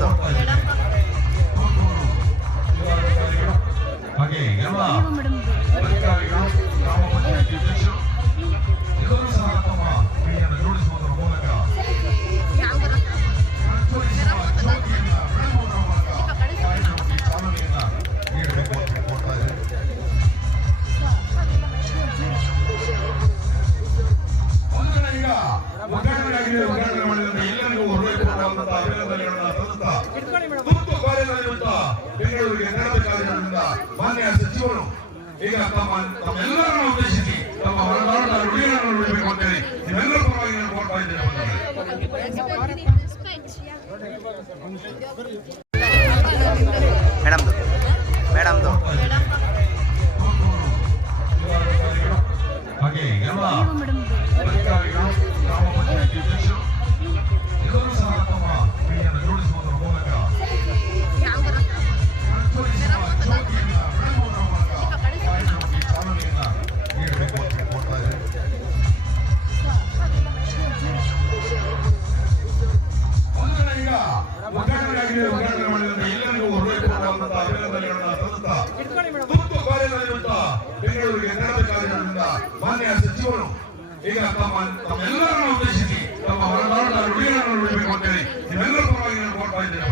தான் Gracias. ಬೆಂಬಲಿಗಳನ್ನು ತರುತ್ತಾ ಮಾನ್ಯ ಸಚಿವರು ಈಗ ತಮ್ಮ ತಮ್ಮೆಲ್ಲರನ್ನು ಉದ್ದೇಶಿಸಿ ತಮ್ಮ ಹೊರನಾಡ ನುಡಿಗಳನ್ನು ನುಡಿಬೇಕು ನಿಮ್ಮೆಲ್ಲರ ಪರವಾಗಿ ನಾನು ಕೊಡ್ತಾ ಇದ್ದೇನೆ ಮೇಡಮ್ದು ಹಾಗೆ ಎಲ್ಲ ಉದ್ಘಾಟನೆಯಾಗಿದೆ ಉದ್ಘಾಟನೆ ಮಾಡಿದಂತ ಎಲ್ಲರಿಗೂ ಹೃದಯಪೂರ್ವಕವಾದಂತಹ ಅಭಿನಂದನೆಗಳನ್ನ ಸಲ್ಲಿಸ್ತಾ ತುರ್ತು ಕಾರ್ಯದಲ್ಲಿರುವಂತಹ ಬೆಂಗಳೂರಿಗೆ ತೆರಳಬೇಕಾಗಿರುವುದರಿಂದ ಮಾನ್ಯ ಸಚಿವರು, ಈಗ ತಮ್ಮ, ತಮ್ಮೆಲ್ಲರನ್ನು ಉದ್ದೇಶಿಸಿ ತಮ್ಮ ಹೊರನಾಡಿನ ನುಡಿಗಳನ್ನು ನುಡಿಬೇಕು ಅಂತೇಳಿ ನಿಮ್ಮೆಲ್ಲರ ಪರವಾಗಿ ನಾನು ಕೊಡ್ತಾ ಇದ್ದೇನೆ.